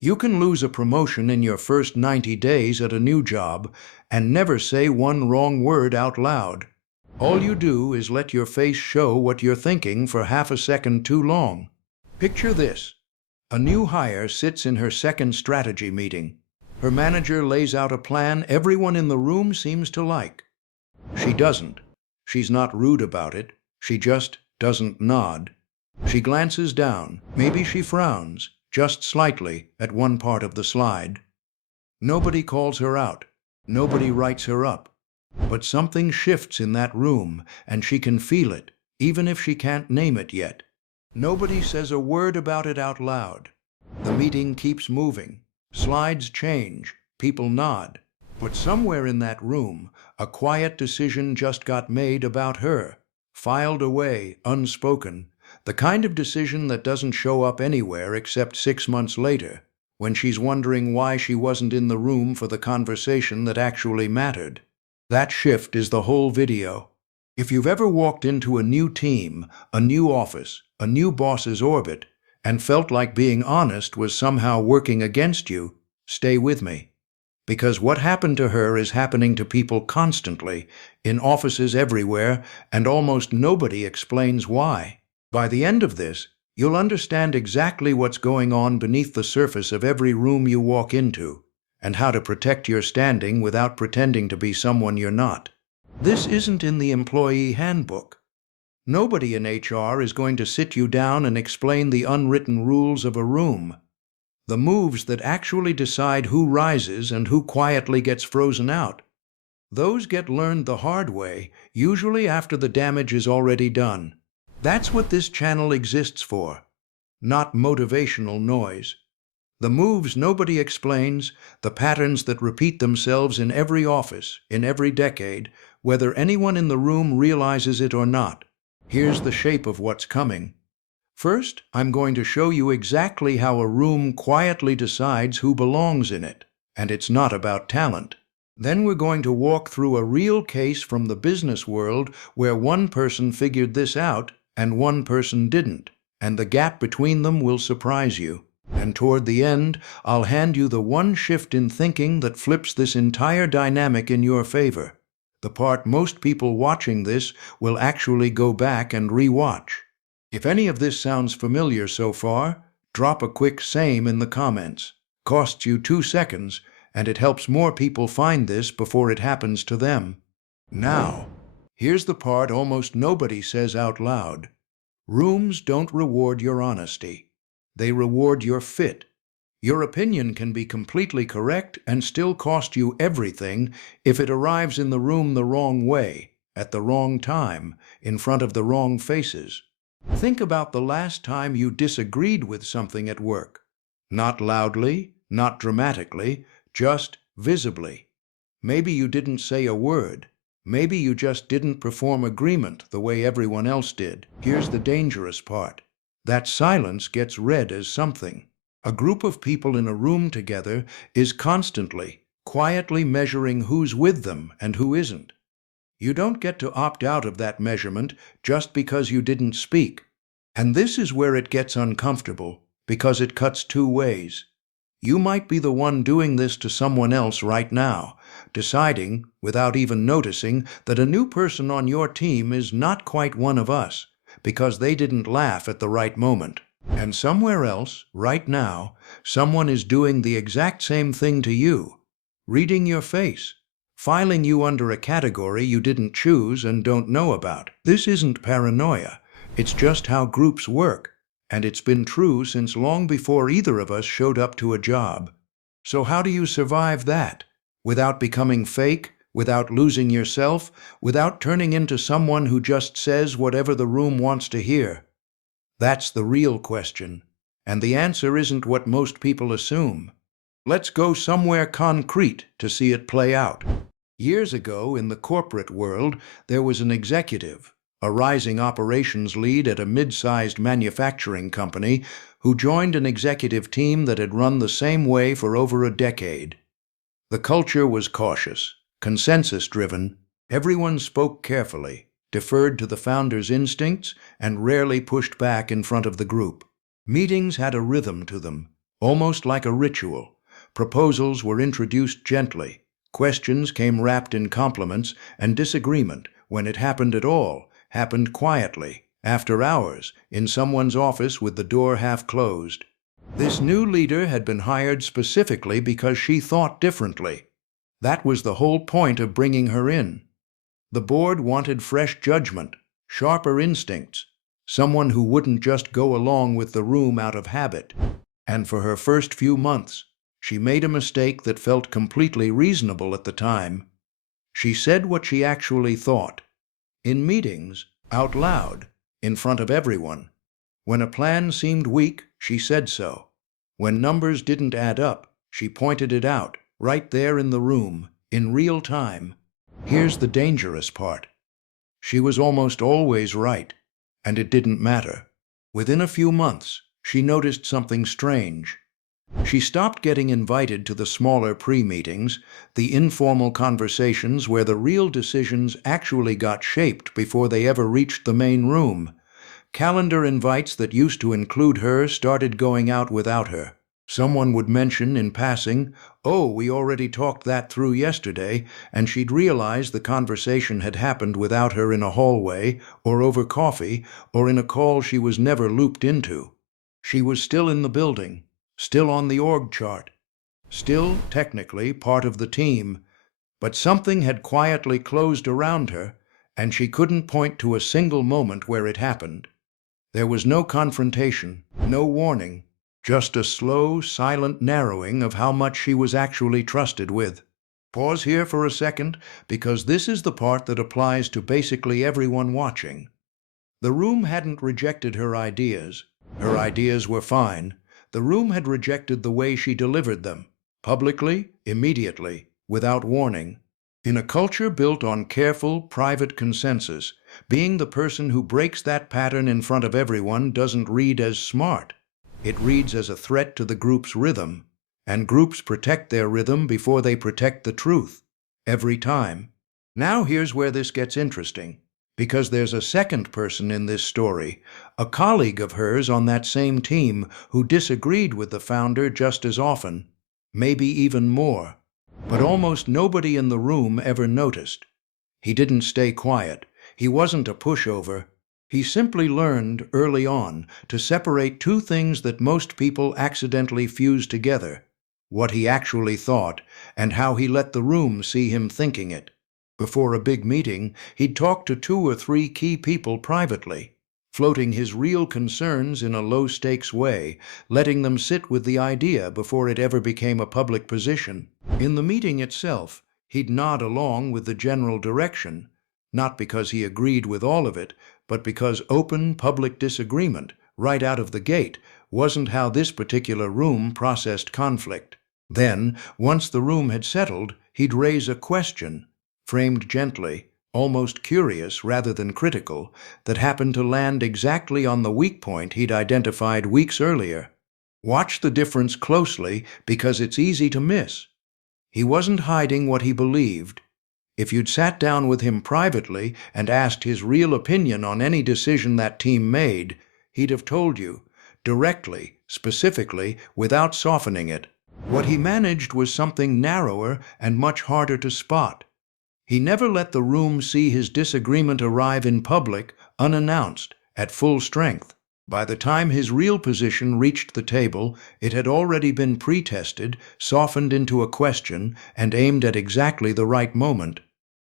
You can lose a promotion in your first 90 days at a new job and never say one wrong word out loud. All you do is let your face show what you're thinking for half a second too long. Picture this. A new hire sits in her second strategy meeting. Her manager lays out a plan everyone in the room seems to like. She doesn't. She's not rude about it. She just doesn't nod. She glances down. Maybe she frowns, just slightly, at one part of the slide. Nobody calls her out. Nobody writes her up. But something shifts in that room, and she can feel it, even if she can't name it yet. Nobody says a word about it out loud. The meeting keeps moving. Slides change. People nod. But somewhere in that room, a quiet decision just got made about her, filed away, unspoken, the kind of decision that doesn't show up anywhere except 6 months later, when she's wondering why she wasn't in the room for the conversation that actually mattered. That shift is the whole video. If you've ever walked into a new team, a new office, a new boss's orbit, and felt like being honest was somehow working against you, stay with me. Because what happened to her is happening to people constantly, in offices everywhere, and almost nobody explains why. By the end of this, you'll understand exactly what's going on beneath the surface of every room you walk into, and how to protect your standing without pretending to be someone you're not. This isn't in the employee handbook. Nobody in HR is going to sit you down and explain the unwritten rules of a room. The moves that actually decide who rises and who quietly gets frozen out. Those get learned the hard way, usually after the damage is already done. That's what this channel exists for, not motivational noise. The moves nobody explains, the patterns that repeat themselves in every office, in every decade, whether anyone in the room realizes it or not. Here's the shape of what's coming. First, I'm going to show you exactly how a room quietly decides who belongs in it, and it's not about talent. Then we're going to walk through a real case from the business world where one person figured this out and one person didn't, and the gap between them will surprise you. And toward the end, I'll hand you the one shift in thinking that flips this entire dynamic in your favor. The part most people watching this will actually go back and re-watch. If any of this sounds familiar so far, drop a quick same in the comments. Costs you 2 seconds, and it helps more people find this before it happens to them. Now, here's the part almost nobody says out loud. Rooms don't reward your honesty. They reward your fit. Your opinion can be completely correct and still cost you everything if it arrives in the room the wrong way, at the wrong time, in front of the wrong faces. Think about the last time you disagreed with something at work. Not loudly, not dramatically, just visibly. Maybe you didn't say a word. Maybe you just didn't perform agreement the way everyone else did. Here's the dangerous part. That silence gets read as something. A group of people in a room together is constantly, quietly measuring who's with them and who isn't. You don't get to opt out of that measurement just because you didn't speak. And this is where it gets uncomfortable, because it cuts 2 ways. You might be the one doing this to someone else right now, deciding, without even noticing, that a new person on your team is not quite one of us, because they didn't laugh at the right moment. And somewhere else, right now, someone is doing the exact same thing to you, reading your face, filing you under a category you didn't choose and don't know about. This isn't paranoia. It's just how groups work, and it's been true since long before either of us showed up to a job. So how do you survive that? Without becoming fake, without losing yourself, without turning into someone who just says whatever the room wants to hear? That's the real question, and the answer isn't what most people assume. Let's go somewhere concrete to see it play out. Years ago, in the corporate world, there was an executive, a rising operations lead at a mid-sized manufacturing company, who joined an executive team that had run the same way for over a decade. The culture was cautious, consensus-driven. Everyone spoke carefully, deferred to the founder's instincts, and rarely pushed back in front of the group. Meetings had a rhythm to them. almost like a ritual. Proposals were introduced gently. Questions came wrapped in compliments, and disagreement, when it happened at all, happened quietly, after hours, in someone's office with the door half closed. This new leader had been hired specifically because she thought differently. That was the whole point of bringing her in. The board wanted fresh judgment, sharper instincts, someone who wouldn't just go along with the room out of habit. And for her first few months, she made a mistake that felt completely reasonable at the time. She said what she actually thought. In meetings, out loud, in front of everyone. When a plan seemed weak, she said so. When numbers didn't add up, she pointed it out, right there in the room, in real time. Here's the dangerous part. She was almost always right, and it didn't matter. Within a few months, she noticed something strange. She stopped getting invited to the smaller pre-meetings, the informal conversations where the real decisions actually got shaped before they ever reached the main room. Calendar invites that used to include her started going out without her. Someone would mention in passing, "Oh, we already talked that through yesterday," and she'd realize the conversation had happened without her in a hallway, or over coffee, or in a call she was never looped into. She was still in the building, still on the org chart, still, technically, part of the team, but something had quietly closed around her, and she couldn't point to a single moment where it happened. There was no confrontation, no warning, just a slow, silent narrowing of how much she was actually trusted with. Pause here for a second, because this is the part that applies to basically everyone watching. The room hadn't rejected her ideas. Her ideas were fine. The room had rejected the way she delivered them, publicly, immediately, without warning. In a culture built on careful, private consensus, being the person who breaks that pattern in front of everyone doesn't read as smart. It reads as a threat to the group's rhythm, and groups protect their rhythm before they protect the truth, every time. Now here's where this gets interesting, because there's a second person in this story, a colleague of hers on that same team who disagreed with the founder just as often, maybe even more. But almost nobody in the room ever noticed. He didn't stay quiet. He wasn't a pushover. He simply learned, early on, to separate two things that most people accidentally fuse together: what he actually thought, and how he let the room see him thinking it. Before a big meeting, he'd talk to 2 or 3 key people privately, floating his real concerns in a low-stakes way, letting them sit with the idea before it ever became a public position. In the meeting itself, he'd nod along with the general direction, not because he agreed with all of it, but because open public disagreement, right out of the gate, wasn't how this particular room processed conflict. Then, once the room had settled, he'd raise a question, framed gently, almost curious rather than critical, that happened to land exactly on the weak point he'd identified weeks earlier. Watch the difference closely, because it's easy to miss. He wasn't hiding what he believed. If you'd sat down with him privately and asked his real opinion on any decision that team made, he'd have told you, directly, specifically, without softening it. What he managed was something narrower and much harder to spot. He never let the room see his disagreement arrive in public, unannounced, at full strength. By the time his real position reached the table, it had already been pre-tested, softened into a question, and aimed at exactly the right moment.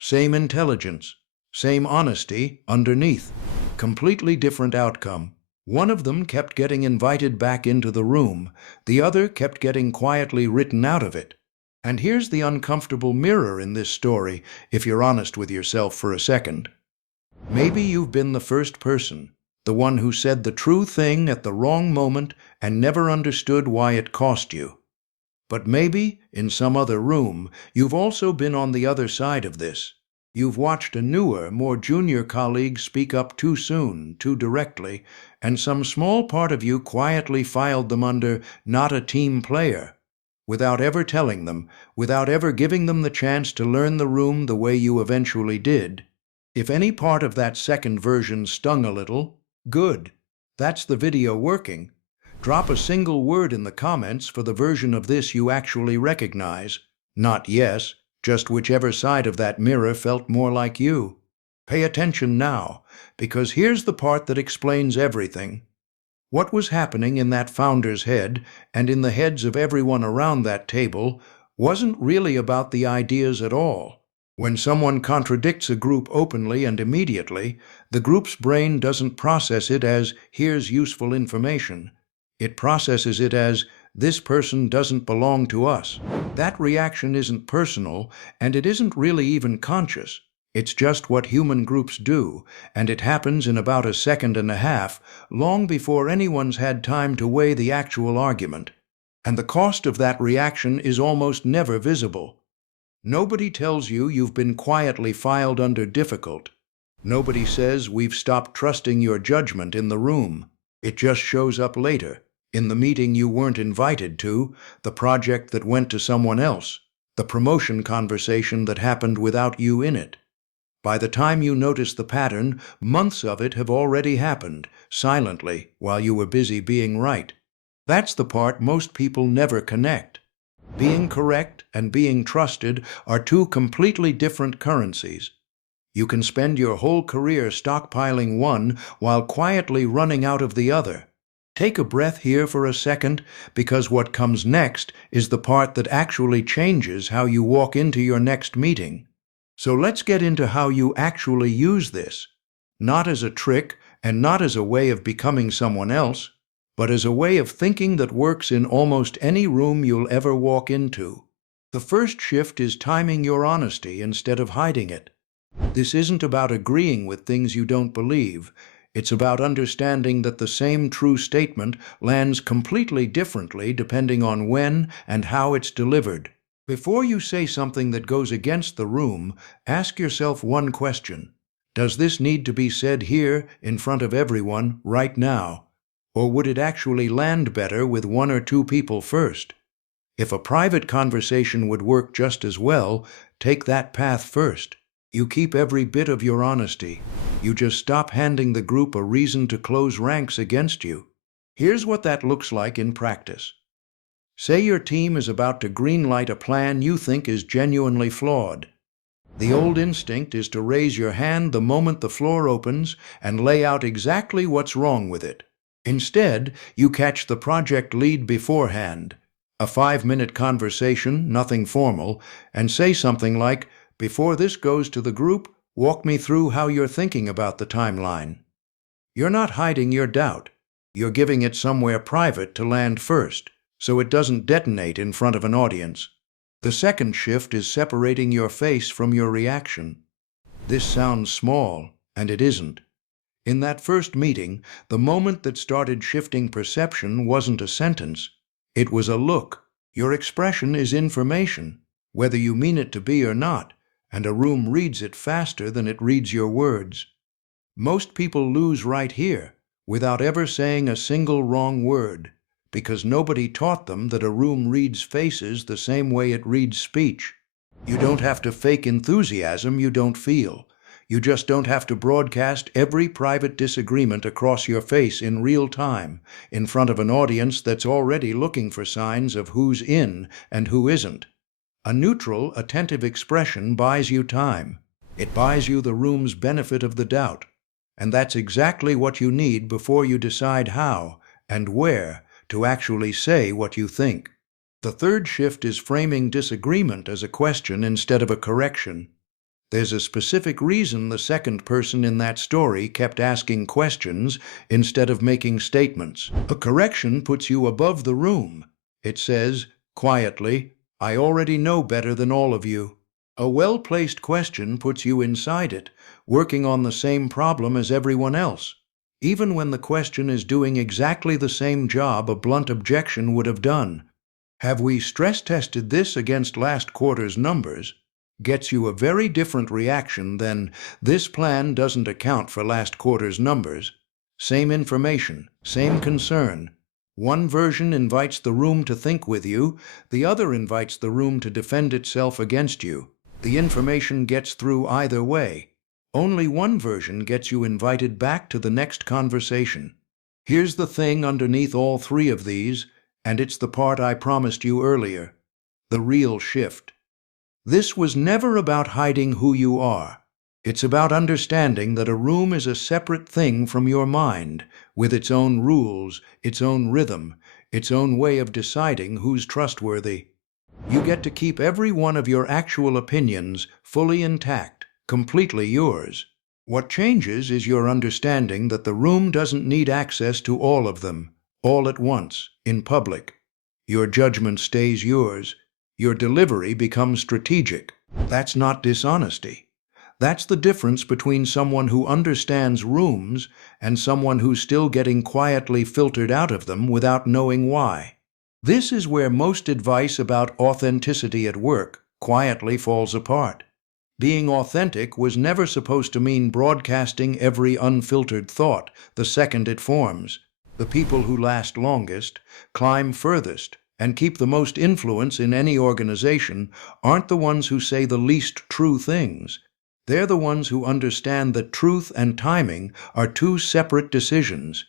Same intelligence, same honesty underneath. Completely different outcome. One of them kept getting invited back into the room. The other kept getting quietly written out of it. And here's the uncomfortable mirror in this story, if you're honest with yourself for a second. Maybe you've been the first person, the one who said the true thing at the wrong moment and never understood why it cost you. But maybe, in some other room, you've also been on the other side of this. You've watched a newer, more junior colleague speak up too soon, too directly, and some small part of you quietly filed them under "not a team player," without ever telling them, without ever giving them the chance to learn the room the way you eventually did. If any part of that second version stung a little, good. That's the video working. Drop a single word in the comments for the version of this you actually recognize. Not yes, just whichever side of that mirror felt more like you. Pay attention now, because here's the part that explains everything. What was happening in that founder's head and in the heads of everyone around that table wasn't really about the ideas at all. When someone contradicts a group openly and immediately, the group's brain doesn't process it as, here's useful information. It processes it as, this person doesn't belong to us. That reaction isn't personal, and it isn't really even conscious. It's just what human groups do, and it happens in about a second and a half, long before anyone's had time to weigh the actual argument. And the cost of that reaction is almost never visible. Nobody tells you you've been quietly filed under difficult. Nobody says we've stopped trusting your judgment in the room. It just shows up later, in the meeting you weren't invited to, the project that went to someone else, the promotion conversation that happened without you in it. By the time you notice the pattern, months of it have already happened, silently, while you were busy being right. That's the part most people never connect. Being correct and being trusted are two completely different currencies. You can spend your whole career stockpiling one while quietly running out of the other. Take a breath here for a second, because what comes next is the part that actually changes how you walk into your next meeting. So let's get into how you actually use this. Not as a trick and not as a way of becoming someone else, but as a way of thinking that works in almost any room you'll ever walk into. The first shift is timing your honesty instead of hiding it. This isn't about agreeing with things you don't believe. It's about understanding that the same true statement lands completely differently depending on when and how it's delivered. Before you say something that goes against the room, ask yourself one question. Does this need to be said here, in front of everyone, right now? Or would it actually land better with one or two people first? If a private conversation would work just as well, take that path first. You keep every bit of your honesty. You just stop handing the group a reason to close ranks against you. Here's what that looks like in practice. Say your team is about to greenlight a plan you think is genuinely flawed. The old instinct is to raise your hand the moment the floor opens and lay out exactly what's wrong with it. Instead, you catch the project lead beforehand. A 5-minute conversation, nothing formal, and say something like, before this goes to the group, walk me through how you're thinking about the timeline. You're not hiding your doubt. You're giving it somewhere private to land first, so it doesn't detonate in front of an audience. The second shift is separating your face from your reaction. This sounds small, and it isn't. In that first meeting, the moment that started shifting perception wasn't a sentence. It was a look. Your expression is information, whether you mean it to be or not, and a room reads it faster than it reads your words. Most people lose right here, without ever saying a single wrong word, because nobody taught them that a room reads faces the same way it reads speech. You don't have to fake enthusiasm you don't feel. You just don't have to broadcast every private disagreement across your face in real time, in front of an audience that's already looking for signs of who's in and who isn't. A neutral, attentive expression buys you time. It buys you the room's benefit of the doubt. And that's exactly what you need before you decide how and where to actually say what you think. The third shift is framing disagreement as a question instead of a correction. There's a specific reason the second person in that story kept asking questions instead of making statements. A correction puts you above the room. It says, quietly, I already know better than all of you. A well-placed question puts you inside it, working on the same problem as everyone else, even when the question is doing exactly the same job a blunt objection would have done. Have we stress-tested this against last quarter's numbers? Gets you a very different reaction than, this plan doesn't account for last quarter's numbers. Same information, same concern. One version invites the room to think with you, the other invites the room to defend itself against you. The information gets through either way. Only one version gets you invited back to the next conversation. Here's the thing underneath all three of these, and it's the part I promised you earlier, the real shift. This was never about hiding who you are. It's about understanding that a room is a separate thing from your mind, with its own rules, its own rhythm, its own way of deciding who's trustworthy. You get to keep every one of your actual opinions fully intact, completely yours. What changes is your understanding that the room doesn't need access to all of them, all at once, in public. Your judgment stays yours. Your delivery becomes strategic. That's not dishonesty. That's the difference between someone who understands rooms and someone who's still getting quietly filtered out of them without knowing why. This is where most advice about authenticity at work quietly falls apart. Being authentic was never supposed to mean broadcasting every unfiltered thought the second it forms. The people who last longest, climb furthest, and keep the most influence in any organization aren't the ones who say the least true things. They're the ones who understand that truth and timing are two separate decisions.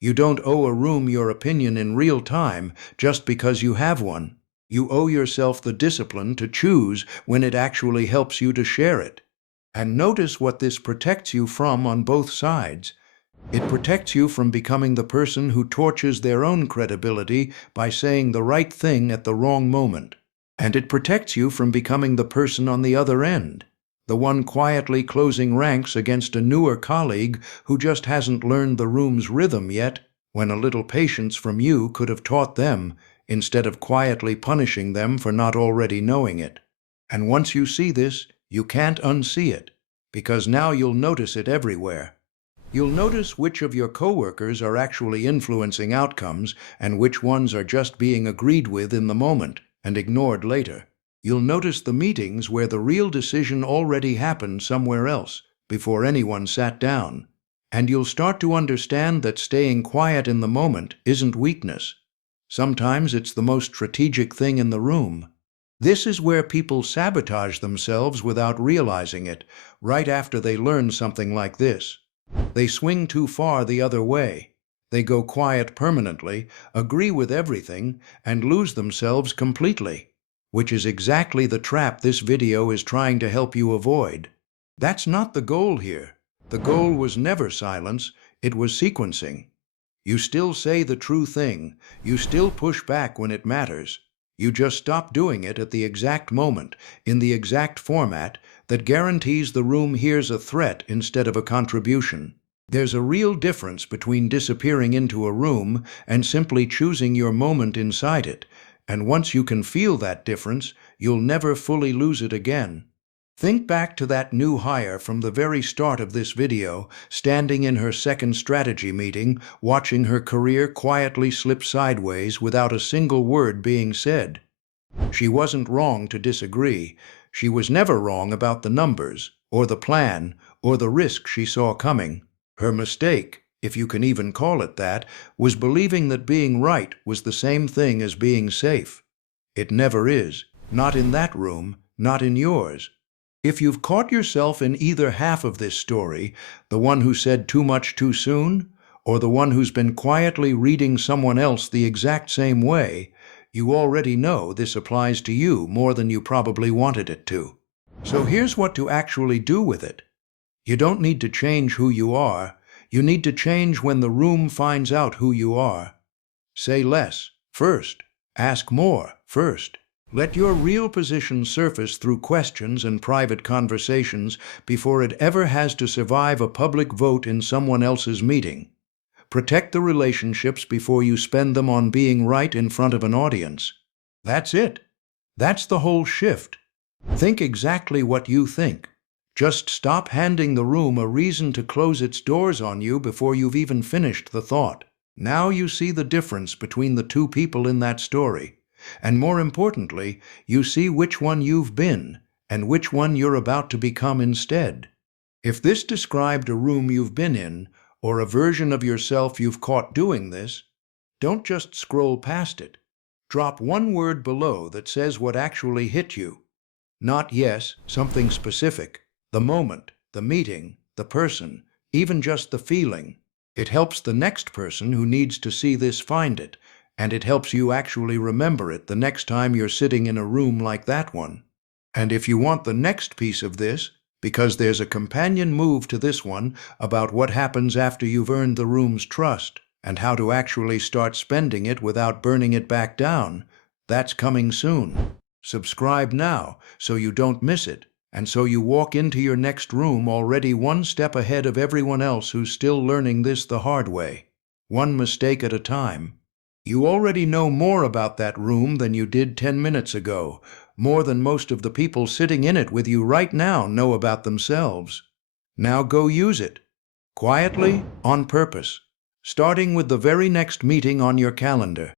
You don't owe a room your opinion in real time just because you have one. You owe yourself the discipline to choose when it actually helps you to share it. And notice what this protects you from on both sides. It protects you from becoming the person who torches their own credibility by saying the right thing at the wrong moment. And it protects you from becoming the person on the other end, the one quietly closing ranks against a newer colleague who just hasn't learned the room's rhythm yet, when a little patience from you could have taught them, instead of quietly punishing them for not already knowing it. And once you see this, you can't unsee it, because now you'll notice it everywhere. You'll notice which of your coworkers are actually influencing outcomes and which ones are just being agreed with in the moment and ignored later. You'll notice the meetings where the real decision already happened somewhere else before anyone sat down. And you'll start to understand that staying quiet in the moment isn't weakness. Sometimes it's the most strategic thing in the room. This is where people sabotage themselves without realizing it, right after they learn something like this. They swing too far the other way. They go quiet permanently, agree with everything, and lose themselves completely, which is exactly the trap this video is trying to help you avoid. That's not the goal here. The goal was never silence, it was sequencing. You still say the true thing, you still push back when it matters. You just stop doing it at the exact moment, in the exact format, that guarantees the room hears a threat instead of a contribution. There's a real difference between disappearing into a room and simply choosing your moment inside it, and once you can feel that difference, you'll never fully lose it again. Think back to that new hire from the very start of this video, standing in her second strategy meeting, watching her career quietly slip sideways without a single word being said. She wasn't wrong to disagree. She was never wrong about the numbers, or the plan, or the risk she saw coming. Her mistake, if you can even call it that, was believing that being right was the same thing as being safe. It never is. Not in that room, not in yours. If you've caught yourself in either half of this story, the one who said too much too soon, or the one who's been quietly reading someone else the exact same way, you already know this applies to you more than you probably wanted it to. So here's what to actually do with it. You don't need to change who you are. You need to change when the room finds out who you are. Say less first. Ask more first. Let your real position surface through questions and private conversations before it ever has to survive a public vote in someone else's meeting. Protect the relationships before you spend them on being right in front of an audience. That's it. That's the whole shift. Think exactly what you think. Just stop handing the room a reason to close its doors on you before you've even finished the thought. Now you see the difference between the two people in that story. And more importantly, you see which one you've been and which one you're about to become instead. If this described a room you've been in, or a version of yourself you've caught doing this, don't just scroll past it. Drop one word below that says what actually hit you. Not yes, something specific. The moment, the meeting, the person, even just the feeling. It helps the next person who needs to see this find it, and it helps you actually remember it the next time you're sitting in a room like that one. And if you want the next piece of this, because there's a companion move to this one about what happens after you've earned the room's trust, and how to actually start spending it without burning it back down, that's coming soon. Subscribe now so you don't miss it, and so you walk into your next room already one step ahead of everyone else who's still learning this the hard way, one mistake at a time. You already know more about that room than you did 10 minutes ago, more than most of the people sitting in it with you right now know about themselves. Now go use it, quietly, on purpose, starting with the very next meeting on your calendar.